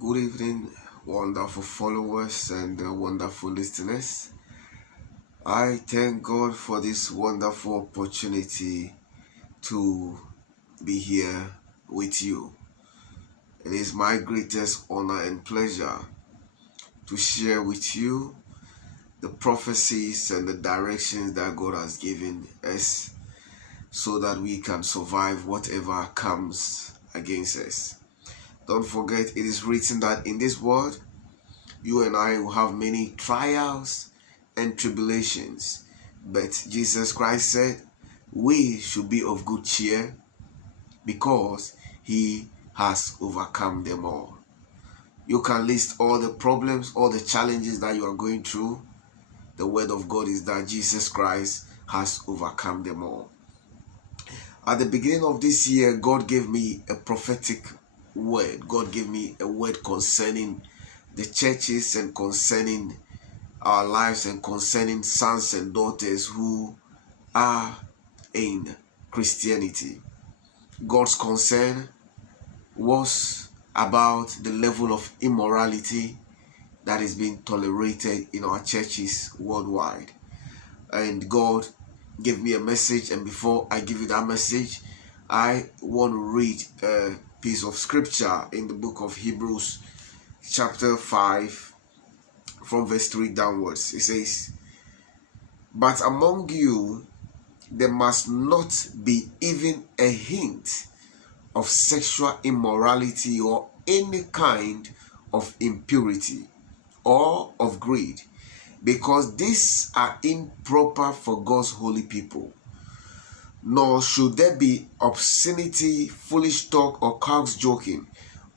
Good evening, wonderful followers and wonderful listeners. I thank God for this wonderful opportunity to be here with you. It is my greatest honor and pleasure to share with you the prophecies and the directions that God has given us so that we can survive whatever comes against us. Don't forget, it is written that in this world, you and I will have many trials and tribulations. But Jesus Christ said, we should be of good cheer because he has overcome them all. You can list all the problems, all the challenges that you are going through. The word of God is that Jesus Christ has overcome them all. At the beginning of this year, God gave me a prophetic word. God gave me a word concerning the churches and concerning our lives and concerning sons and daughters who are in Christianity. God's concern was about the level of immorality that is being tolerated in our churches worldwide. And God gave me a message, and before I give you that message, I want to read a piece of scripture in the book of Hebrews chapter 5 from verse 3 downwards. It says, "But among you there must not be even a hint of sexual immorality or any kind of impurity or of greed, because these are improper for God's holy people. Nor should there be obscenity, foolish talk, or cocks joking,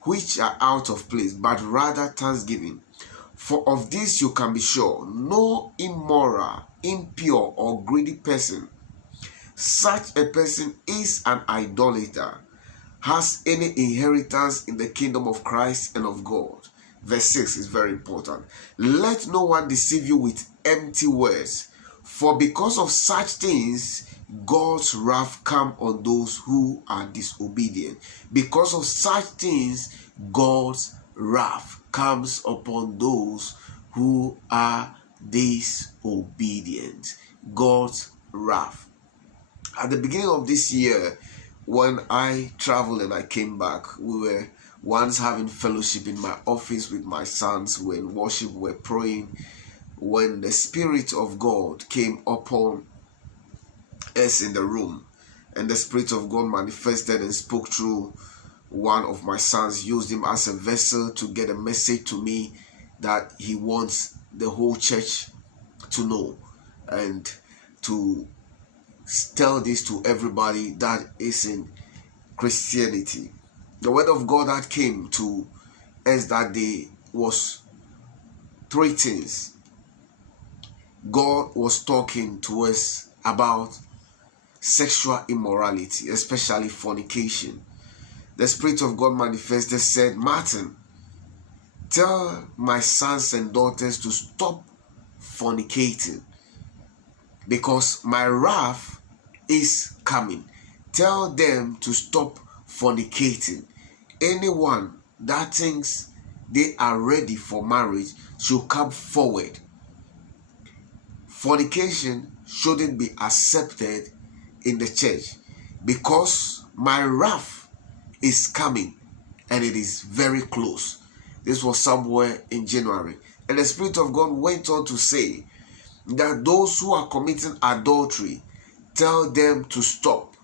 which are out of place, but rather thanksgiving. For of this you can be sure, no immoral, impure, or greedy person, such a person is an idolater, has any inheritance in the kingdom of Christ and of God." Verse 6 is very important. "Let no one deceive you with empty words, for because of such things God's wrath come on those who are disobedient." Because of such things, God's wrath comes upon those who are disobedient. God's wrath. At the beginning of this year, when I traveled and I came back, we were once having fellowship in my office with my sons. When worship, were praying, when the Spirit of God came upon us in the room, and the Spirit of God manifested and spoke through one of my sons, used him as a vessel to get a message to me that he wants the whole church to know, and to tell this to everybody that is in Christianity. The word of God that came to us that day was three things. God was talking to us about sexual immorality, especially fornication. The Spirit of God manifested, said, "Martin, tell my sons and daughters to stop fornicating, because my wrath is coming. Tell them to stop fornicating. Anyone that thinks they are ready for marriage should come forward. Fornication shouldn't be accepted in the church, because my wrath is coming and it is very close." This was somewhere in January. And the Spirit of God went on to say that those who are committing adultery, tell them to stop.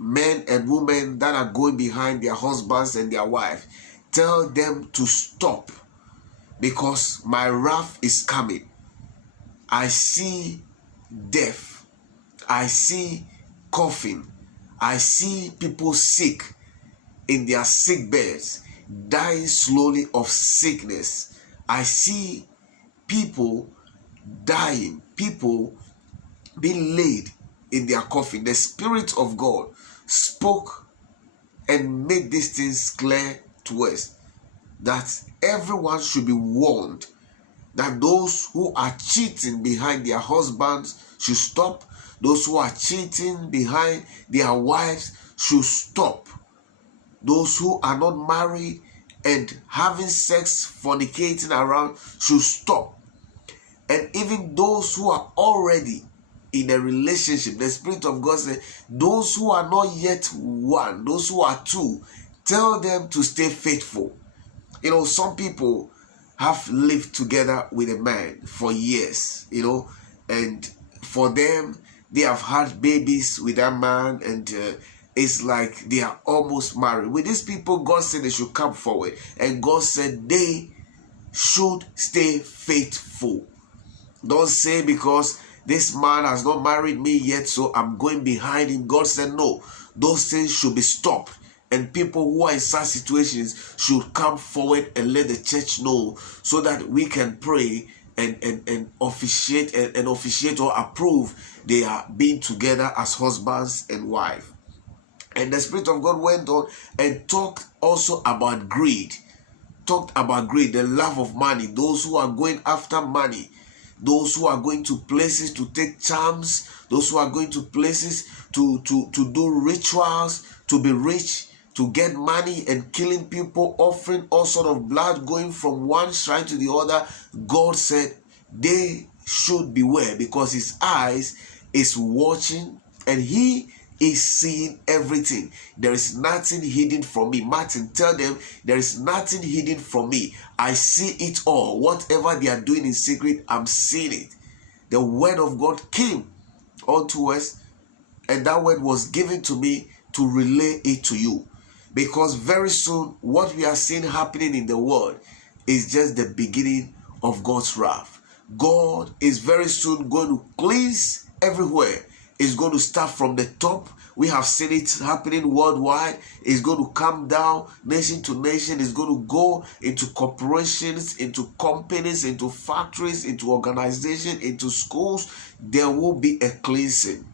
Men and women that are going behind their husbands and their wives, tell them to stop, because my wrath is coming. I see death. I see coughing. I see people sick in their sick beds, dying slowly of sickness. I see people dying, people being laid in their coffin. The Spirit of God spoke and made these things clear to us, that everyone should be warned, that those who are cheating behind their husbands should stop. Those who are cheating behind their wives should stop. Those who are not married and having sex, fornicating around should stop. And even those who are already in a relationship, the Spirit of God said, those who are not yet one, those who are two, tell them to stay faithful. You know, some people have lived together with a man for years, you know, and for them, they have had babies with that man, and it's like they are almost married. With these people, God said they should come forward, and God said they should stay faithful. Don't say because this man has not married me yet, so I'm going behind him. God said no, those things should be stopped. And people who are in such situations should come forward and let the church know, so that we can pray and officiate or approve they are being together as husbands and wife. And the Spirit of God went on and talked also about greed. Talked about greed, the love of money, those who are going after money, those who are going to places to take charms, those who are going to places to do rituals, to be rich, to get money and killing people, offering all sort of blood, going from one shrine to the other. God said they should beware, because his eyes is watching and he is seeing everything. There is nothing hidden from me. Martin, tell them there is nothing hidden from me. I see it all. Whatever they are doing in secret, I'm seeing it. The word of God came unto us, and that word was given to me to relay it to you. Because very soon, what we are seeing happening in the world is just the beginning of God's wrath. God is very soon going to cleanse everywhere. It's going to start from the top. We have seen it happening worldwide. It's going to come down nation to nation. It's going to go into corporations, into companies, into factories, into organizations, into schools. There will be a cleansing.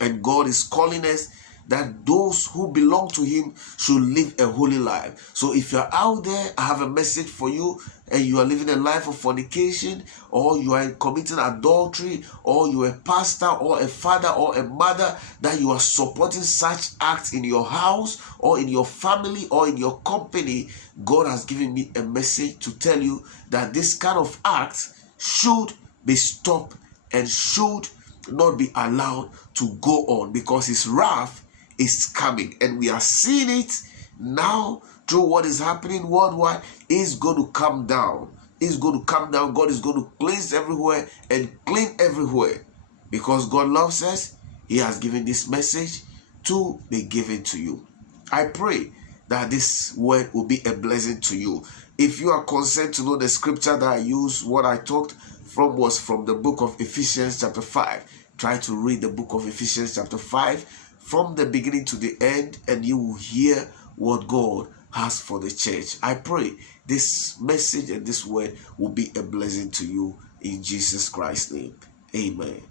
And God is calling us that those who belong to him should live a holy life. So if you're out there, I have a message for you, and you are living a life of fornication, or you are committing adultery, or you are a pastor or a father or a mother, that you are supporting such acts in your house or in your family or in your company, God has given me a message to tell you that this kind of act should be stopped and should not be allowed to go on, because his wrath is coming, and we are seeing it now through what is happening worldwide. Is going to come down. Is going to come down. God is going to cleanse everywhere and clean everywhere, because God loves us. He has given this message to be given to you. I pray that this word will be a blessing to you. If you are concerned to know the scripture that I used, what I talked from was from the book of Ephesians chapter 5. Try to read the book of Ephesians chapter 5 from the beginning to the end, and you will hear what God has for the church. I pray this message and this word will be a blessing to you in Jesus Christ's name. Amen.